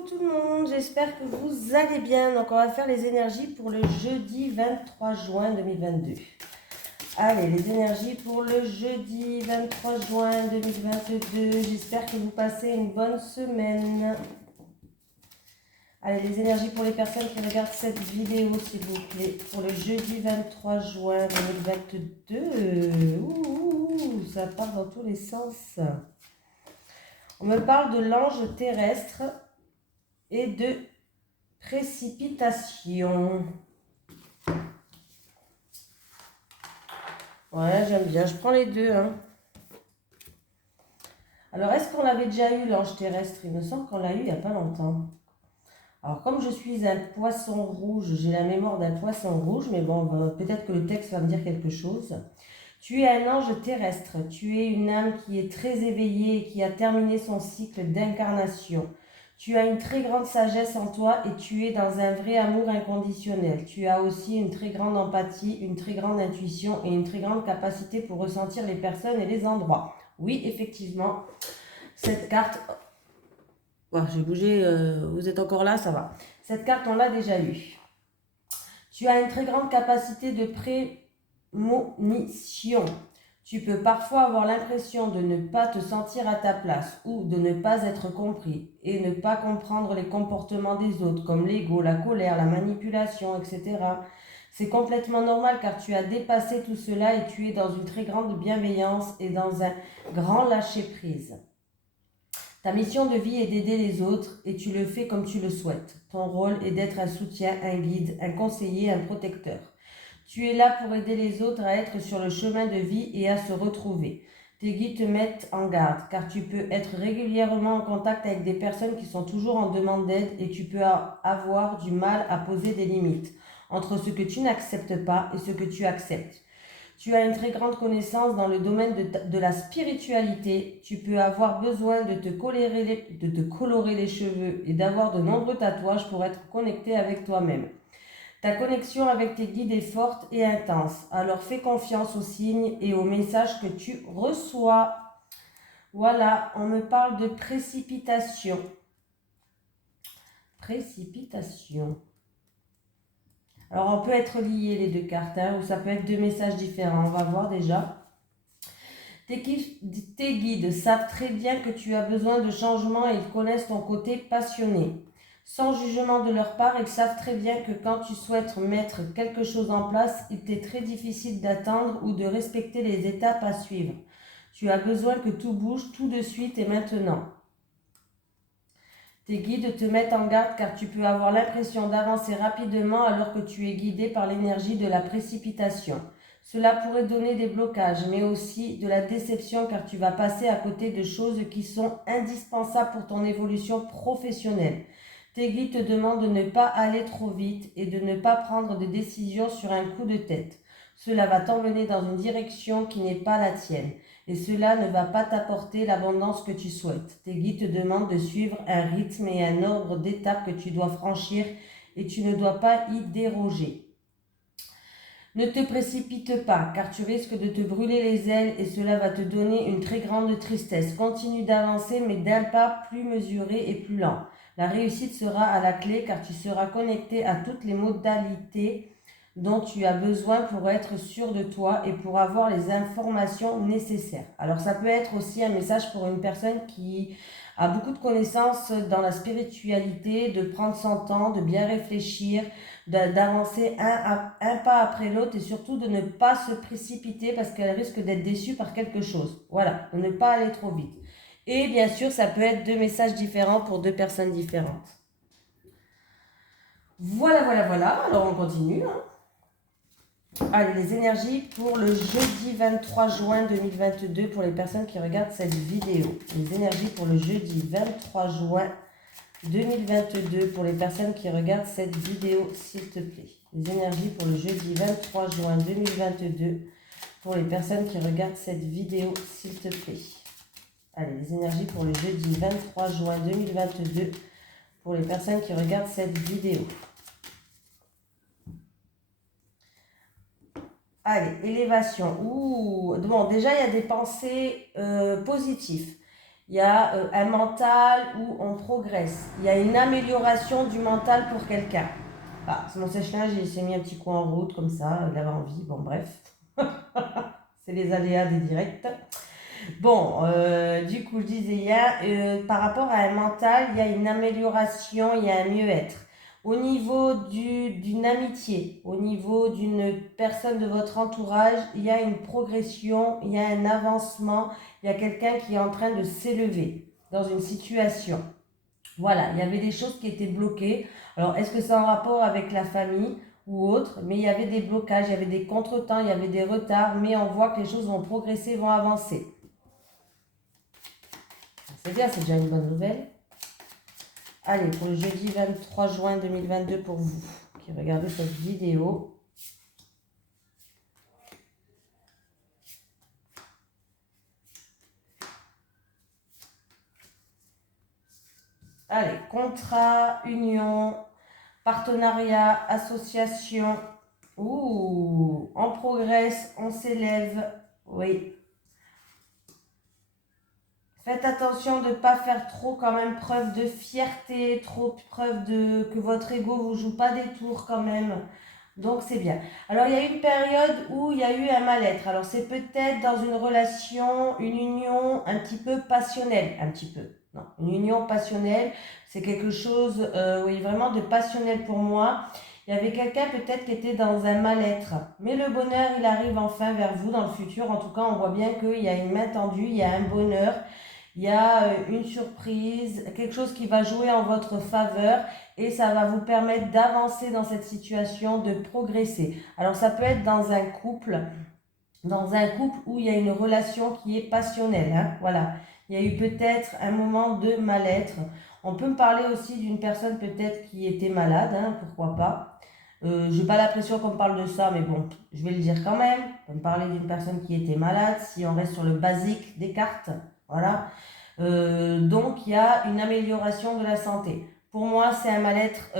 Coucou tout le monde, j'espère que vous allez bien. Donc on va faire les énergies pour le jeudi 23 juin 2022. Allez, les énergies pour le jeudi 23 juin 2022. J'espère que vous passez une bonne semaine. Allez, les énergies pour les personnes qui regardent cette vidéo, s'il vous plaît. Pour le jeudi 23 juin 2022. Ouh, ça part dans tous les sens. On me parle de l'ange terrestre et de précipitation. Ouais, j'aime bien. Je prends les deux. Hein. Alors, est-ce qu'on l'avait déjà eu, l'ange terrestre? Il me semble qu'on l'a eu il n'y a pas longtemps. Alors, comme je suis un poisson rouge, j'ai la mémoire d'un poisson rouge, mais bon, peut-être que le texte va me dire quelque chose. Tu es un ange terrestre. Tu es une âme qui est très éveillée et qui a terminé son cycle d'incarnation. Tu as une très grande sagesse en toi et tu es dans un vrai amour inconditionnel. Tu as aussi une très grande empathie, une très grande intuition et une très grande capacité pour ressentir les personnes et les endroits. Oui, effectivement, cette carte... Oh, j'ai bougé, vous êtes encore là, ça va. Cette carte, on l'a déjà eue. Tu as une très grande capacité de prémonition. Tu peux parfois avoir l'impression de ne pas te sentir à ta place ou de ne pas être compris et ne pas comprendre les comportements des autres comme l'ego, la colère, la manipulation, etc. C'est complètement normal car tu as dépassé tout cela et tu es dans une très grande bienveillance et dans un grand lâcher-prise. Ta mission de vie est d'aider les autres et tu le fais comme tu le souhaites. Ton rôle est d'être un soutien, un guide, un conseiller, un protecteur. Tu es là pour aider les autres à être sur le chemin de vie et à se retrouver. Tes guides te mettent en garde car tu peux être régulièrement en contact avec des personnes qui sont toujours en demande d'aide et tu peux avoir du mal à poser des limites entre ce que tu n'acceptes pas et ce que tu acceptes. Tu as une très grande connaissance dans le domaine de la spiritualité. Tu peux avoir besoin de te colorer les cheveux et d'avoir de nombreux tatouages pour être connecté avec toi-même. Ta connexion avec tes guides est forte et intense. Alors fais confiance aux signes et aux messages que tu reçois. Voilà, on me parle de précipitation. Précipitation. Alors, on peut être lié les deux cartes, hein, ou ça peut être deux messages différents. On va voir déjà. Tes guides savent très bien que tu as besoin de changement et ils connaissent ton côté passionné. Sans jugement de leur part, ils savent très bien que quand tu souhaites mettre quelque chose en place, il t'est très difficile d'attendre ou de respecter les étapes à suivre. Tu as besoin que tout bouge tout de suite et maintenant. Tes guides te mettent en garde car tu peux avoir l'impression d'avancer rapidement alors que tu es guidé par l'énergie de la précipitation. Cela pourrait donner des blocages, mais aussi de la déception car tu vas passer à côté de choses qui sont indispensables pour ton évolution professionnelle. Tes guides te demandent de ne pas aller trop vite et de ne pas prendre de décisions sur un coup de tête. Cela va t'emmener dans une direction qui n'est pas la tienne et cela ne va pas t'apporter l'abondance que tu souhaites. Tes guides te demandent de suivre un rythme et un ordre d'étapes que tu dois franchir et tu ne dois pas y déroger. Ne te précipite pas car tu risques de te brûler les ailes et cela va te donner une très grande tristesse. Continue d'avancer mais d'un pas plus mesuré et plus lent. La réussite sera à la clé car tu seras connecté à toutes les modalités dont tu as besoin pour être sûr de toi et pour avoir les informations nécessaires. Alors ça peut être aussi un message pour une personne qui a beaucoup de connaissances dans la spiritualité, de prendre son temps, de bien réfléchir, d'avancer un pas après l'autre et surtout de ne pas se précipiter parce qu'elle risque d'être déçue par quelque chose. Voilà, de ne pas aller trop vite. Et bien sûr, ça peut être deux messages différents pour deux personnes différentes. Voilà. Alors on continue. Allez, les énergies pour le jeudi 23 juin 2022 pour les personnes qui regardent cette vidéo. Les énergies pour le jeudi 23 juin 2022 pour les personnes qui regardent cette vidéo, s'il te plaît. Les énergies pour le jeudi 23 juin 2022 pour les personnes qui regardent cette vidéo, s'il te plaît. Allez, les énergies pour le jeudi 23 juin 2022 pour les personnes qui regardent cette vidéo. Allez, élévation. Ouh, bon, déjà, il y a des pensées positives. Il y a un mental où on progresse. Il y a une amélioration du mental pour quelqu'un. Ah, c'est mon sèche-linge, il s'est mis un petit coup en route comme ça, il avait envie, bon bref. C'est les aléas des directs. Bon, du coup, je disais, il y a, par rapport à un mental, il y a une amélioration, il y a un mieux-être. Au niveau d'une amitié, au niveau d'une personne de votre entourage, il y a une progression, il y a un avancement, il y a quelqu'un qui est en train de s'élever dans une situation. Voilà, il y avait des choses qui étaient bloquées. Alors, est-ce que c'est en rapport avec la famille ou autre? Mais il y avait des blocages, il y avait des contretemps, il y avait des retards, mais on voit que les choses vont progresser, vont avancer. C'est bien, c'est déjà une bonne nouvelle. Allez, pour le jeudi 23 juin 2022 pour vous qui regardez cette vidéo. Allez, contrat, union, partenariat, association. Ouh, on progresse, on s'élève. Oui. Faites attention de ne pas faire trop quand même preuve de fierté, trop preuve de que votre ego vous joue pas des tours quand même. Donc c'est bien. Alors il y a eu une période où il y a eu un mal-être. Alors c'est peut-être dans une relation, une union un petit peu passionnelle. Un petit peu. Non, une union passionnelle, c'est quelque chose, oui, vraiment de passionnel pour moi. Il y avait quelqu'un peut-être qui était dans un mal-être. Mais le bonheur, il arrive enfin vers vous dans le futur. En tout cas, on voit bien qu'il y a une main tendue, il y a un bonheur. Il y a une surprise, quelque chose qui va jouer en votre faveur et ça va vous permettre d'avancer dans cette situation, de progresser. Alors ça peut être dans un couple où il y a une relation qui est passionnelle. Hein, voilà. Il y a eu peut-être un moment de mal-être. On peut me parler aussi d'une personne peut-être qui était malade, hein, pourquoi pas. Je n'ai pas l'impression qu'on me parle de ça, mais bon, je vais le dire quand même. On peut me parler d'une personne qui était malade, si on reste sur le basique des cartes. Voilà. Donc, il y a une amélioration de la santé. Pour moi, c'est un mal-être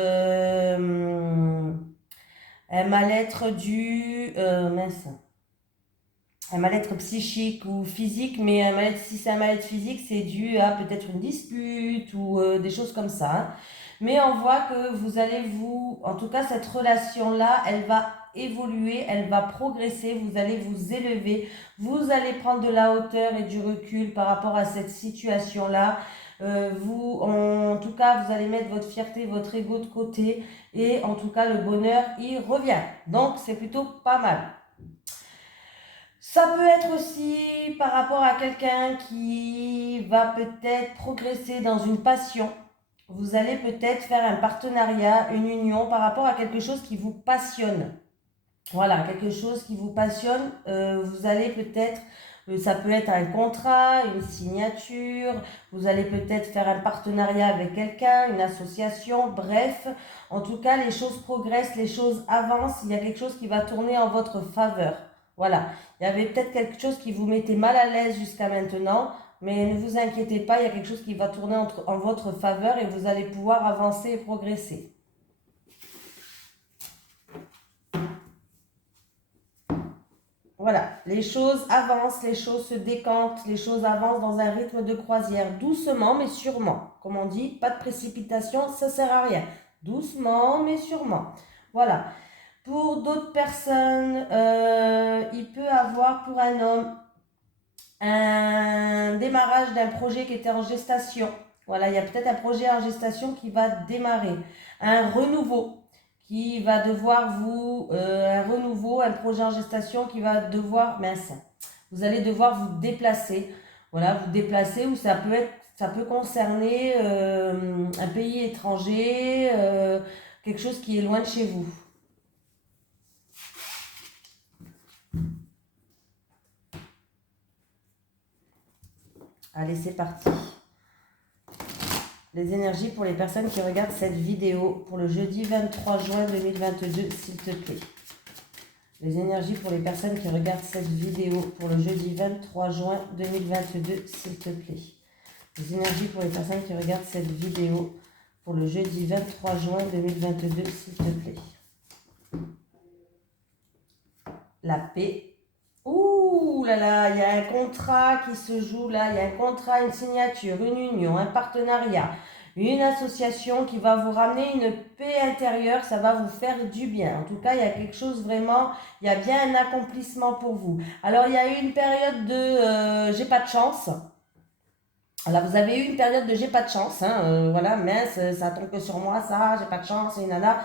mince, un mal-être psychique ou physique, mais si c'est un mal-être physique, c'est dû à peut-être une dispute ou des choses comme ça. Hein. Mais on voit que vous allez en tout cas, cette relation-là, elle va évoluer, elle va progresser, vous allez vous élever, vous allez prendre de la hauteur et du recul par rapport à cette situation-là. En tout cas, vous allez mettre votre fierté, votre ego de côté et en tout cas, le bonheur, il revient. Donc, c'est plutôt pas mal. Ça peut être aussi par rapport à quelqu'un qui va peut-être progresser dans une passion. Vous allez peut-être faire un partenariat, une union par rapport à quelque chose qui vous passionne. Voilà, quelque chose qui vous passionne. Vous allez peut-être, ça peut être un contrat, une signature. Vous allez peut-être faire un partenariat avec quelqu'un, une association. Bref, en tout cas, les choses progressent, les choses avancent. Il y a quelque chose qui va tourner en votre faveur. Voilà, il y avait peut-être quelque chose qui vous mettait mal à l'aise jusqu'à maintenant, mais ne vous inquiétez pas, il y a quelque chose qui va tourner en votre faveur et vous allez pouvoir avancer et progresser. Voilà, les choses avancent, les choses se décantent, les choses avancent dans un rythme de croisière, doucement mais sûrement. Comme on dit, pas de précipitation, ça ne sert à rien. Doucement mais sûrement. Voilà. Pour d'autres personnes, il peut avoir pour un homme un démarrage d'un projet qui était en gestation. Voilà, il y a peut-être un projet en gestation qui va démarrer. Un renouveau qui va devoir un renouveau, un projet en gestation qui va devoir, mince, vous allez devoir vous déplacer. Voilà, vous déplacer ou ça peut concerner un pays étranger, quelque chose qui est loin de chez vous. Allez, c'est parti. Les énergies pour les personnes qui regardent cette vidéo pour le jeudi 23 juin 2022, s'il te plaît. Les énergies pour les personnes qui regardent cette vidéo pour le jeudi 23 juin 2022, s'il te plaît. Les énergies pour les personnes qui regardent cette vidéo pour le jeudi 23 juin 2022, s'il te plaît. La paix. Ouh là là, il y a un contrat qui se joue là, il y a un contrat, une signature, une union, un partenariat, une association qui va vous ramener une paix intérieure, ça va vous faire du bien. En tout cas, il y a quelque chose vraiment, il y a bien un accomplissement pour vous. Alors, il y a eu une période de j'ai pas de chance. Alors, vous avez eu une période de j'ai pas de chance, hein, voilà, mince, ça tombe que sur moi, ça, j'ai pas de chance, et nana.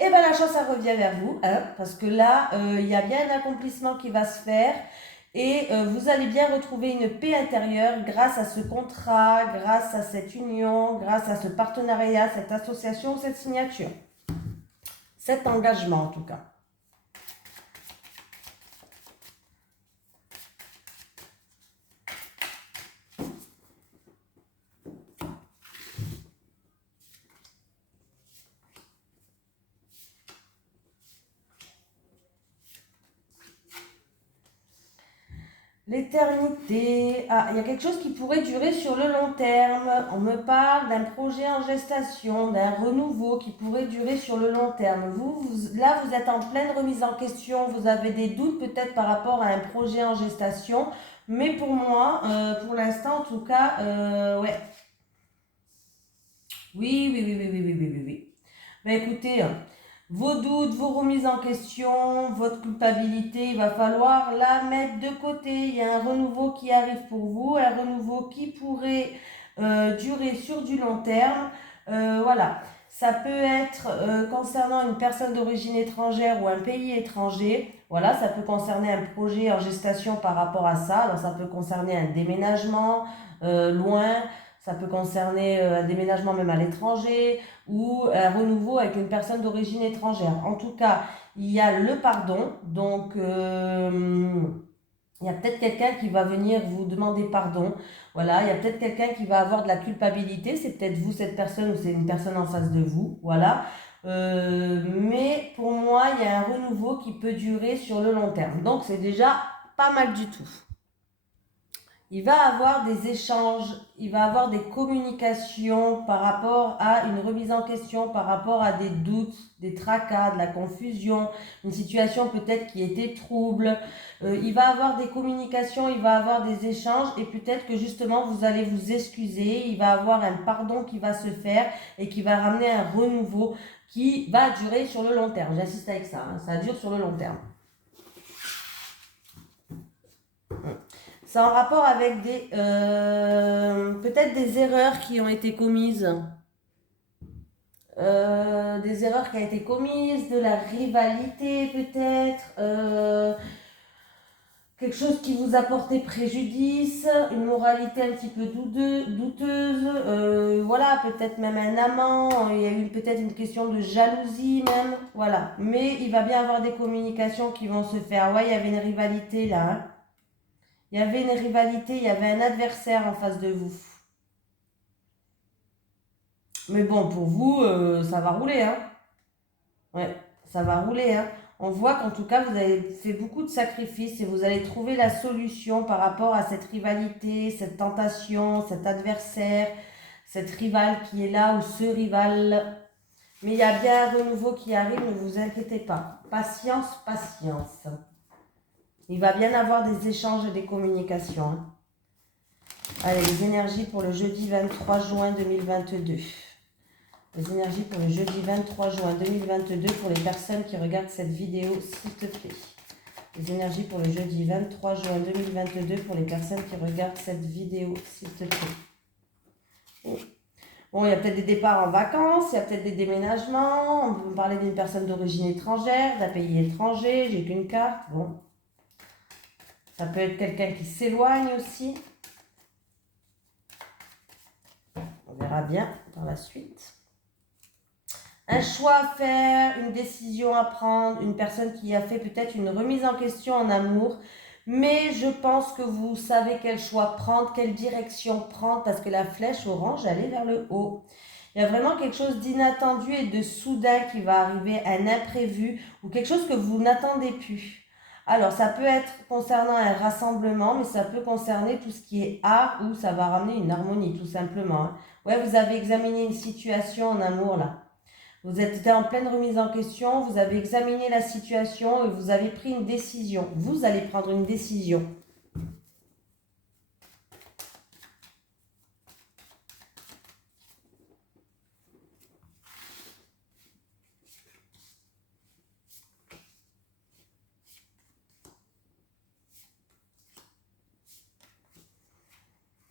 Et bien la chance, ça revient vers vous, hein, parce que là, il y a bien un accomplissement qui va se faire et vous allez bien retrouver une paix intérieure grâce à ce contrat, grâce à cette union, grâce à ce partenariat, cette association, cette signature, cet engagement en tout cas. L'éternité. Ah, il y a quelque chose qui pourrait durer sur le long terme. On me parle d'un projet en gestation, d'un renouveau qui pourrait durer sur le long terme. Là, vous êtes en pleine remise en question. Vous avez des doutes peut-être par rapport à un projet en gestation. Mais pour moi, pour l'instant en tout cas, ouais. Oui, oui, oui, oui, oui, oui, oui, oui, oui. Ben écoutez, vos doutes, vos remises en question, votre culpabilité, il va falloir la mettre de côté. Il y a un renouveau qui arrive pour vous, un renouveau qui pourrait durer sur du long terme. Voilà, ça peut être concernant une personne d'origine étrangère ou un pays étranger. Voilà, ça peut concerner un projet en gestation par rapport à ça. Alors ça peut concerner un déménagement loin. Ça peut concerner un déménagement même à l'étranger ou un renouveau avec une personne d'origine étrangère. En tout cas, il y a le pardon. Donc, il y a peut-être quelqu'un qui va venir vous demander pardon. Voilà, il y a peut-être quelqu'un qui va avoir de la culpabilité. C'est peut-être vous, cette personne, ou c'est une personne en face de vous. Voilà. Mais pour moi, il y a un renouveau qui peut durer sur le long terme. Donc, c'est déjà pas mal du tout. Il va avoir des échanges, il va avoir des communications par rapport à une remise en question, par rapport à des doutes, des tracas, de la confusion, une situation peut-être qui était trouble. Il va avoir des communications, il va avoir des échanges et peut-être que justement vous allez vous excuser, il va avoir un pardon qui va se faire et qui va ramener un renouveau qui va durer sur le long terme. J'insiste avec ça, hein, ça dure sur le long terme. C'est en rapport avec peut-être des erreurs qui ont été commises. Des erreurs qui ont été commises, de la rivalité peut-être, quelque chose qui vous a porté préjudice, une moralité un petit peu douteuse, voilà, peut-être même un amant, il y a eu peut-être une question de jalousie même, voilà. Mais il va bien avoir des communications qui vont se faire. Ouais, il y avait une rivalité là, hein. Il y avait une rivalité, il y avait un adversaire en face de vous. Mais bon, pour vous, ça va rouler, hein. Ouais, ça va rouler, hein. On voit qu'en tout cas, vous avez fait beaucoup de sacrifices et vous allez trouver la solution par rapport à cette rivalité, cette tentation, cet adversaire, cette rivale qui est là ou ce rival. Mais il y a bien un renouveau qui arrive, ne vous inquiétez pas. Patience, patience. Il va bien avoir des échanges et des communications, hein. Allez, les énergies pour le jeudi 23 juin 2022. Les énergies pour le jeudi 23 juin 2022 pour les personnes qui regardent cette vidéo, s'il te plaît. Les énergies pour le jeudi 23 juin 2022 pour les personnes qui regardent cette vidéo, s'il te plaît. Bon, il y a peut-être des départs en vacances, il y a peut-être des déménagements. On peut me parler d'une personne d'origine étrangère, d'un pays étranger. J'ai qu'une carte. Bon. Ça peut être quelqu'un qui s'éloigne aussi. On verra bien dans la suite. Un choix à faire, une décision à prendre, une personne qui a fait peut-être une remise en question en amour. Mais je pense que vous savez quel choix prendre, quelle direction prendre, parce que la flèche orange, elle est vers le haut. Il y a vraiment quelque chose d'inattendu et de soudain qui va arriver, un imprévu ou quelque chose que vous n'attendez plus. Alors, ça peut être concernant un rassemblement, mais ça peut concerner tout ce qui est art ou ça va ramener une harmonie, tout simplement, hein. Ouais, vous avez examiné une situation en amour, là. Vous êtes en pleine remise en question, vous avez examiné la situation et vous avez pris une décision. Vous allez prendre une décision.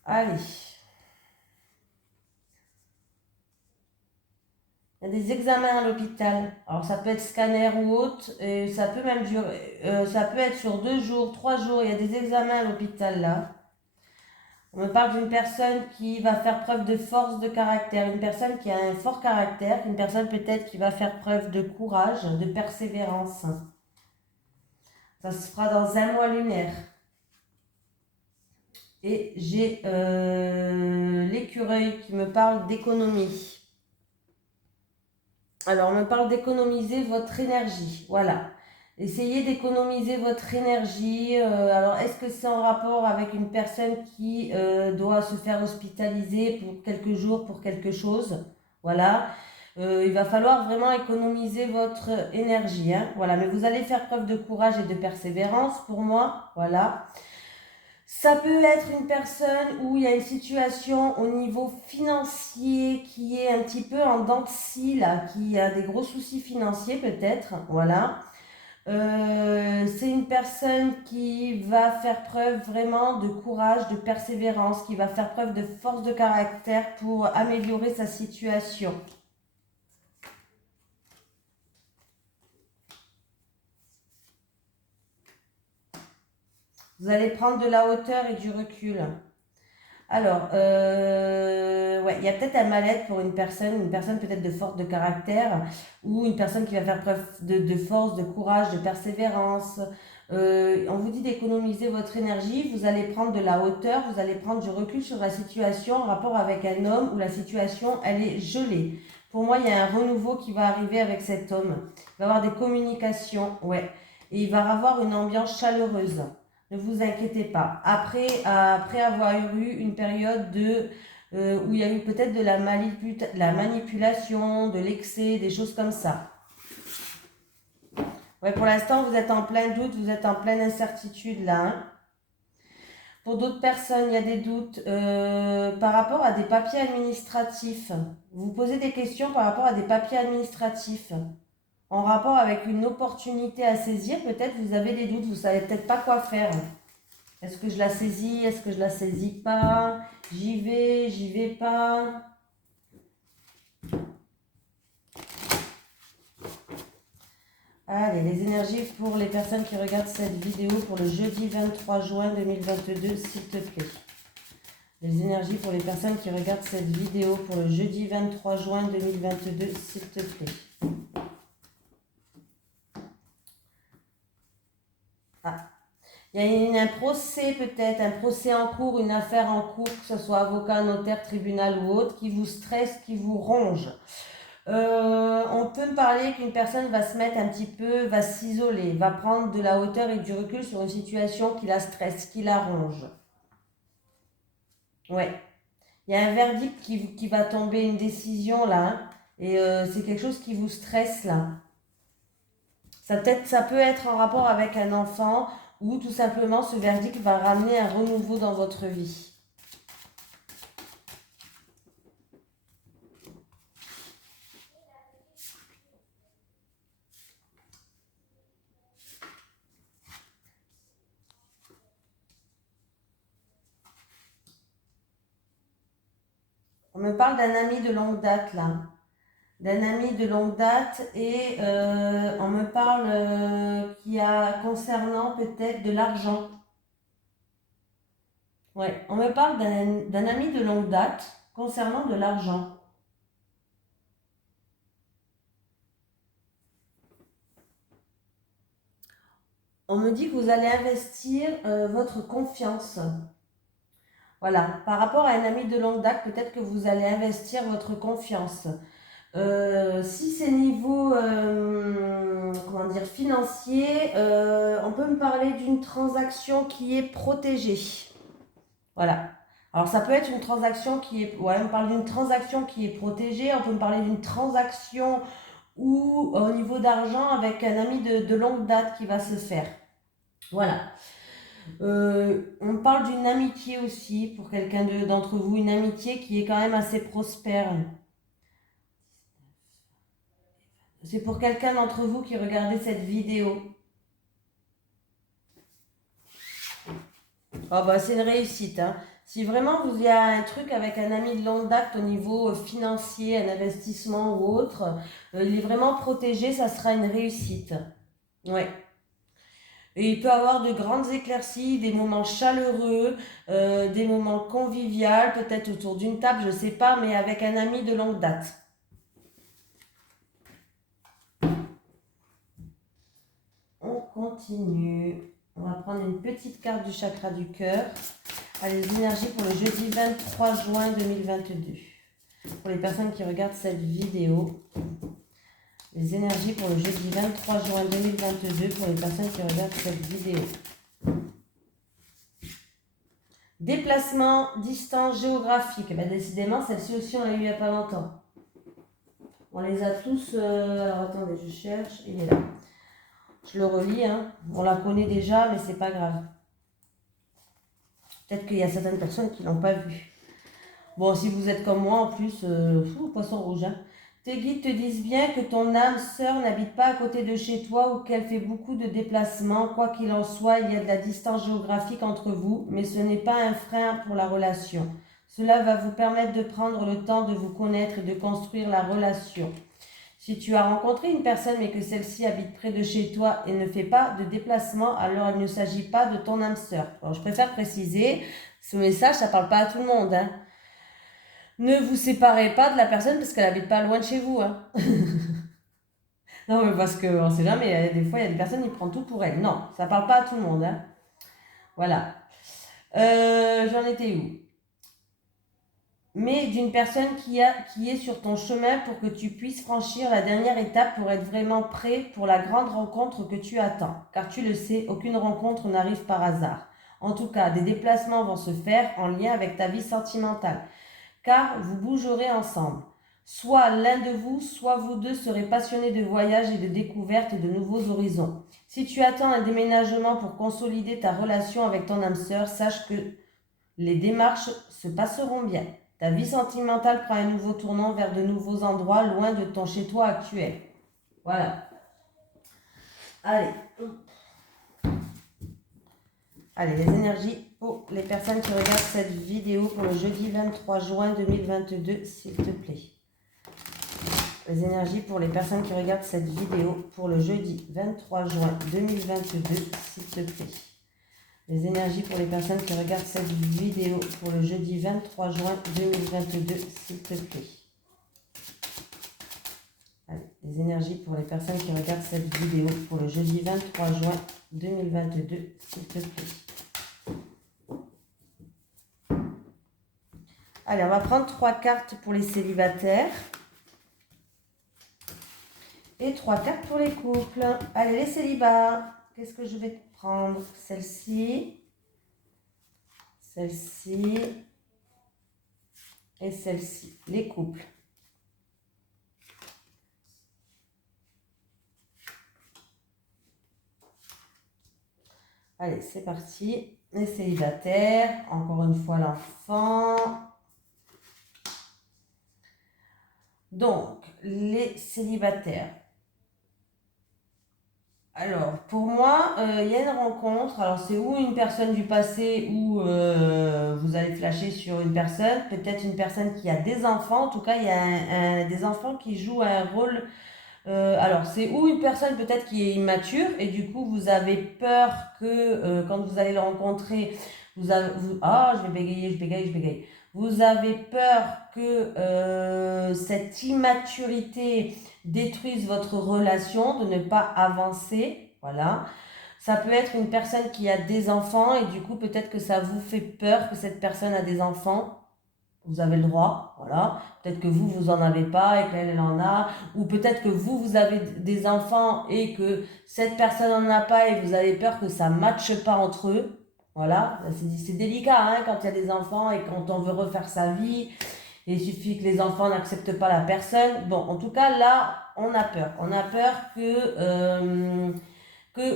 Allez. Il y a des examens à l'hôpital. Alors ça peut être scanner ou autre, et ça peut même durer, ça peut être sur 2 jours, 3 jours. Il y a des examens à l'hôpital là. On me parle d'une personne qui va faire preuve de force de caractère, une personne qui a un fort caractère, une personne peut-être qui va faire preuve de courage, de persévérance. Ça se fera dans un mois lunaire. Et j'ai l'écureuil qui me parle d'économie. Alors, on me parle d'économiser votre énergie. Voilà. Essayez d'économiser votre énergie. Alors, est-ce que c'est en rapport avec une personne qui doit se faire hospitaliser pour quelques jours, pour quelque chose? Voilà. Il va falloir vraiment économiser votre énergie. Hein. Voilà. Mais vous allez faire preuve de courage et de persévérance pour moi. Voilà. Ça peut être une personne où il y a une situation au niveau financier qui est un petit peu en dents de scie, là, qui a des gros soucis financiers peut-être, voilà. C'est une personne qui va faire preuve vraiment de courage, de persévérance, qui va faire preuve de force de caractère pour améliorer sa situation. Vous allez prendre de la hauteur et du recul. Alors, ouais, il y a peut-être un mal-être pour une personne peut-être de force de caractère, ou une personne qui va faire preuve de force, de courage, de persévérance. On vous dit d'économiser votre énergie, vous allez prendre de la hauteur, vous allez prendre du recul sur la situation en rapport avec un homme où la situation, elle est gelée. Pour moi, il y a un renouveau qui va arriver avec cet homme. Il va avoir des communications, ouais, et il va avoir une ambiance chaleureuse. Ne vous inquiétez pas. Après avoir eu une période où il y a eu peut-être de la manipulation, de l'excès, des choses comme ça. Ouais, pour l'instant, vous êtes en plein doute, vous êtes en pleine incertitude là. Hein. Pour d'autres personnes, il y a des doutes par rapport à des papiers administratifs. Vous posez des questions par rapport à des papiers administratifs. En rapport avec une opportunité à saisir, peut-être vous avez des doutes, vous ne savez peut-être pas quoi faire. Est-ce que je la saisis? Est-ce que je la saisis pas? J'y vais pas. Allez, les énergies pour les personnes qui regardent cette vidéo pour le jeudi 23 juin 2022, s'il te plaît. Les énergies pour les personnes qui regardent cette vidéo pour le jeudi 23 juin 2022, s'il te plaît. Ah. Il y a un procès peut-être, un procès en cours, une affaire en cours, que ce soit avocat, notaire, tribunal ou autre, qui vous stresse, qui vous ronge. On peut me parler qu'une personne va se mettre un petit peu, va s'isoler, va prendre de la hauteur et du recul sur une situation qui la stresse, qui la ronge. Ouais. Il y a un verdict qui va tomber, une décision là, hein, et c'est quelque chose qui vous stresse là. Ça peut être en rapport avec un enfant ou tout simplement ce verdict va ramener un renouveau dans votre vie. On me parle d'un ami de longue date là. D'un ami de longue date et on me parle qui a concernant peut-être de l'argent. Ouais, on me parle d'un ami de longue date concernant de l'argent. On me dit que vous allez investir votre confiance. Voilà, par rapport à un ami de longue date, peut-être que vous allez investir votre confiance. Si c'est niveau comment dire, financier, on peut me parler d'une transaction qui est protégée. Voilà. Alors ça peut être une transaction qui est, ouais, on parle d'une transaction qui est protégée, on peut me parler d'une transaction ou au niveau d'argent avec un ami de longue date qui va se faire. Voilà. On parle d'une amitié aussi pour quelqu'un d'entre vous, une amitié qui est quand même assez prospère. C'est pour quelqu'un d'entre vous qui regardait cette vidéo. Oh bah c'est une réussite, hein. Si vraiment il y a un truc avec un ami de longue date au niveau financier, un investissement ou autre, il est vraiment protégé, ça sera une réussite. Ouais. Et il peut avoir de grandes éclaircies, des moments chaleureux, des moments conviviaux, peut-être autour d'une table, je sais pas, mais avec un ami de longue date. On continue. On va prendre une petite carte du chakra du cœur. Allez, les énergies pour le jeudi 23 juin 2022. Pour les personnes qui regardent cette vidéo. Les énergies pour le jeudi 23 juin 2022 pour les personnes qui regardent cette vidéo. Déplacement, distance géographique. Ben, décidément, celle-ci aussi, on l'a eu il n'y a pas longtemps. On les a tous... alors, attendez, je cherche. Il est là. Je le relis. Hein. On la connaît déjà, mais c'est pas grave. Peut-être qu'il y a certaines personnes qui ne l'ont pas vu. Bon, si vous êtes comme moi, en plus, poisson rouge. Hein. Tes guides te disent bien que ton âme sœur n'habite pas à côté de chez toi ou qu'elle fait beaucoup de déplacements. Quoi qu'il en soit, il y a de la distance géographique entre vous, mais ce n'est pas un frein pour la relation. Cela va vous permettre de prendre le temps de vous connaître et de construire la relation. Si tu as rencontré une personne mais que celle-ci habite près de chez toi et ne fait pas de déplacement, alors il ne s'agit pas de ton âme sœur. Alors, je préfère préciser, ce message, ça ne parle pas à tout le monde. Hein. Ne vous séparez pas de la personne parce qu'elle habite pas loin de chez vous. Hein. Non, mais parce qu'on ne sait jamais, des fois, il y a des personnes qui prennent tout pour elles. Non, ça ne parle pas à tout le monde. Hein. Voilà. J'en étais où? Mais d'une personne qui est sur ton chemin pour que tu puisses franchir la dernière étape pour être vraiment prêt pour la grande rencontre que tu attends. Car tu le sais, aucune rencontre n'arrive par hasard. En tout cas, des déplacements vont se faire en lien avec ta vie sentimentale. Car vous bougerez ensemble. Soit l'un de vous, soit vous deux serez passionnés de voyages et de découvertes et de nouveaux horizons. Si tu attends un déménagement pour consolider ta relation avec ton âme sœur, sache que les démarches se passeront bien. Ta vie sentimentale prend un nouveau tournant vers de nouveaux endroits loin de ton chez-toi actuel. Voilà. Allez. Allez, les énergies pour les personnes qui regardent cette vidéo pour le jeudi 23 juin 2022, s'il te plaît. Les énergies pour les personnes qui regardent cette vidéo pour le jeudi 23 juin 2022, s'il te plaît. Les énergies pour les personnes qui regardent cette vidéo pour le jeudi 23 juin 2022, s'il te plaît. Allez, les énergies pour les personnes qui regardent cette vidéo pour le jeudi 23 juin 2022, s'il te plaît. Allez, on va prendre 3 cartes pour les célibataires. Et 3 cartes pour les couples. Allez, les célibats. Qu'est-ce que je vais prendre? Celle-ci. Celle-ci. Et celle-ci. Les couples. Allez, c'est parti. Les célibataires. Encore une fois, l'enfant. Donc, les célibataires. Alors, pour moi, il y a une rencontre. Alors, c'est ou une personne du passé ou vous allez flasher sur une personne. Peut-être une personne qui a des enfants. En tout cas, il y a des enfants qui jouent un rôle. Alors, c'est ou une personne peut-être qui est immature et du coup, vous avez peur que quand vous allez le rencontrer, je vais bégayer, je bégaye. Vous avez peur que cette immaturité détruise votre relation, de ne pas avancer. Voilà. Ça peut être une personne qui a des enfants et du coup, peut-être que ça vous fait peur que cette personne a des enfants. Vous avez le droit, voilà. Peut-être que vous en avez pas et qu'elle en a. Ou peut-être que vous avez des enfants et que cette personne n'en a pas et vous avez peur que ça ne matche pas entre eux. Voilà, c'est délicat hein, quand il y a des enfants et quand on veut refaire sa vie. Et il suffit que les enfants n'acceptent pas la personne. Bon, en tout cas, là, on a peur. On a peur que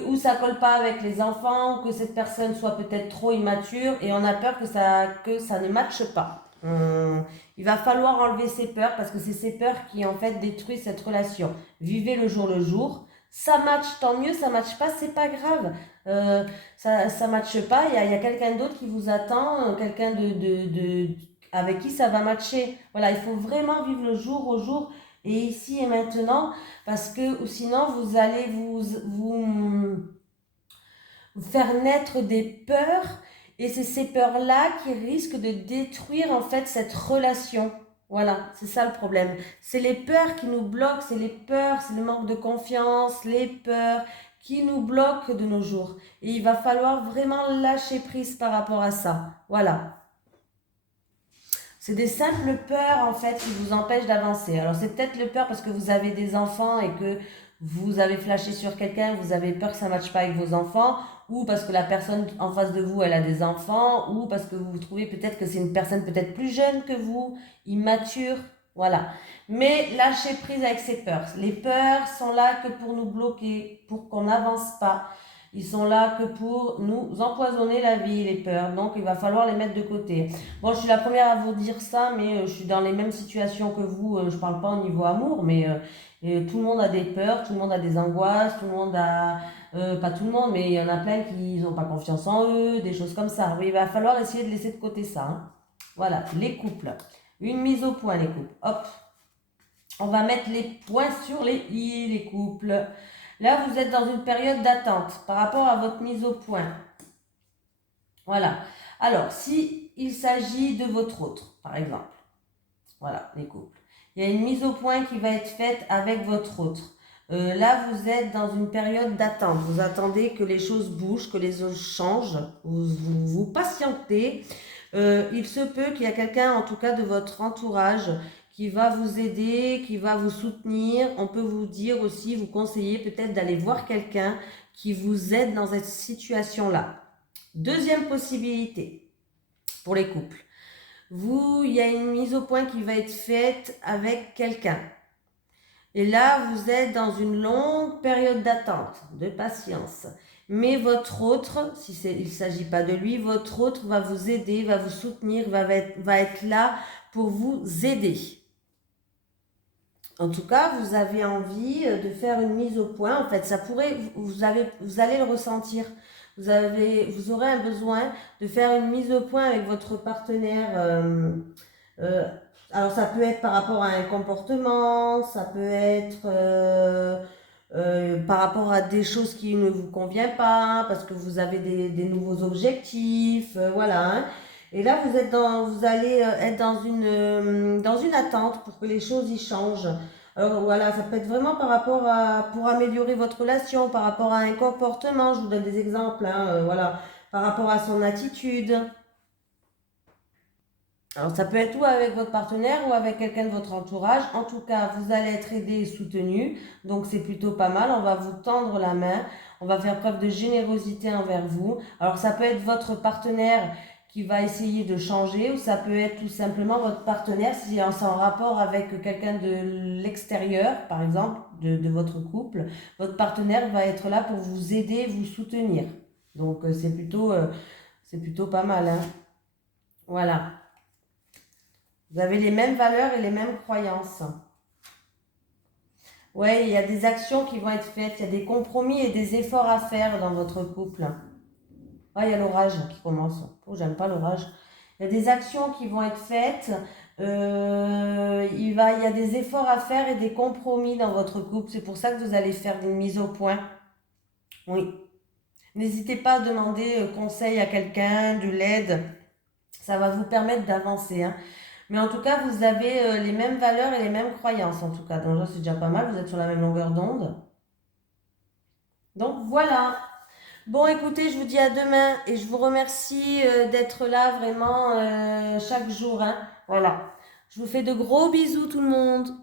ou ça colle pas avec les enfants, ou que cette personne soit peut-être trop immature, et on a peur que ça ne matche pas. Il va falloir enlever ces peurs, parce que c'est ces peurs qui en fait détruisent cette relation. Vivez le jour. Ça matche, tant mieux. Ça matche pas, c'est pas grave. Ça matche pas. Il y a quelqu'un d'autre qui vous attend, quelqu'un avec qui ça va matcher. Voilà, il faut vraiment vivre le jour au jour et ici et maintenant, parce que ou sinon vous allez vous faire naître des peurs, et c'est ces peurs-là qui risquent de détruire en fait cette relation. Voilà, c'est ça le problème. C'est les peurs qui nous bloquent, c'est les peurs, c'est le manque de confiance, les peurs qui nous bloquent de nos jours. Et il va falloir vraiment lâcher prise par rapport à ça. Voilà. C'est des simples peurs en fait qui vous empêchent d'avancer. Alors c'est peut-être le peur parce que vous avez des enfants et que vous avez flashé sur quelqu'un, vous avez peur que ça ne matche pas avec vos enfants, ou parce que la personne en face de vous elle a des enfants, ou parce que vous trouvez peut-être que c'est une personne peut-être plus jeune que vous, immature, voilà. Mais lâchez prise avec ces peurs. Les peurs sont là que pour nous bloquer, pour qu'on n'avance pas. Ils sont là que pour nous empoisonner la vie, les peurs. Donc, il va falloir les mettre de côté. Bon, je suis la première à vous dire ça, mais je suis dans les mêmes situations que vous. Je parle pas au niveau amour, mais tout le monde a des peurs, tout le monde a des angoisses, tout le monde a... pas tout le monde, mais il y en a plein qui n'ont pas confiance en eux, des choses comme ça. Oui, il va falloir essayer de laisser de côté ça. Hein. Voilà, les couples. Une mise au point, les couples. Hop. On va mettre les points sur les i, les couples. Là, vous êtes dans une période d'attente par rapport à votre mise au point. Voilà. Alors, si il s'agit de votre autre, par exemple. Voilà, les couples. Il y a une mise au point qui va être faite avec votre autre. Là, vous êtes dans une période d'attente. Vous attendez que les choses bougent, que les choses changent. Vous patientez. Il se peut qu'il y a quelqu'un, en tout cas de votre entourage, qui va vous aider, qui va vous soutenir. On peut vous dire aussi, vous conseiller peut-être d'aller voir quelqu'un qui vous aide dans cette situation-là. Deuxième possibilité pour les couples. Il y a une mise au point qui va être faite avec quelqu'un. Et là, vous êtes dans une longue période d'attente, de patience. Mais votre autre, il ne s'agit pas de lui, votre autre va vous aider, va vous soutenir, va être là pour vous aider. En tout cas, vous avez envie de faire une mise au point. En fait, ça pourrait, vous allez le ressentir. Vous aurez un besoin de faire une mise au point avec votre partenaire. Alors, ça peut être par rapport à un comportement, ça peut être par rapport à des choses qui ne vous conviennent pas, parce que vous avez des nouveaux objectifs, voilà. Hein. Et là, vous allez être dans une attente pour que les choses y changent. Alors voilà, ça peut être vraiment par rapport pour améliorer votre relation, par rapport à un comportement, je vous donne des exemples, hein, voilà, par rapport à son attitude. Alors ça peut être ou avec votre partenaire ou avec quelqu'un de votre entourage. En tout cas, vous allez être aidé et soutenu, donc c'est plutôt pas mal. On va vous tendre la main, on va faire preuve de générosité envers vous. Alors ça peut être votre partenaire qui va essayer de changer, ou ça peut être tout simplement votre partenaire si c'est en rapport avec quelqu'un de l'extérieur, par exemple, de votre couple. Votre partenaire va être là pour vous aider, vous soutenir. Donc c'est plutôt pas mal. Hein. Voilà. Vous avez les mêmes valeurs et les mêmes croyances. Ouais, il y a des actions qui vont être faites, il y a des compromis et des efforts à faire dans votre couple. Ah, il y a l'orage qui commence. Oh, j'aime pas l'orage. Il y a des actions qui vont être faites. Il y a des efforts à faire et des compromis dans votre couple. C'est pour ça que vous allez faire des mises au point. Oui. N'hésitez pas à demander conseil à quelqu'un, de l'aide. Ça va vous permettre d'avancer. Hein. Mais en tout cas, vous avez les mêmes valeurs et les mêmes croyances, en tout cas. Donc, c'est déjà pas mal, vous êtes sur la même longueur d'onde. Donc, voilà. Bon, écoutez, je vous dis à demain et je vous remercie d'être là vraiment chaque jour. Hein. Voilà. Je vous fais de gros bisous tout le monde.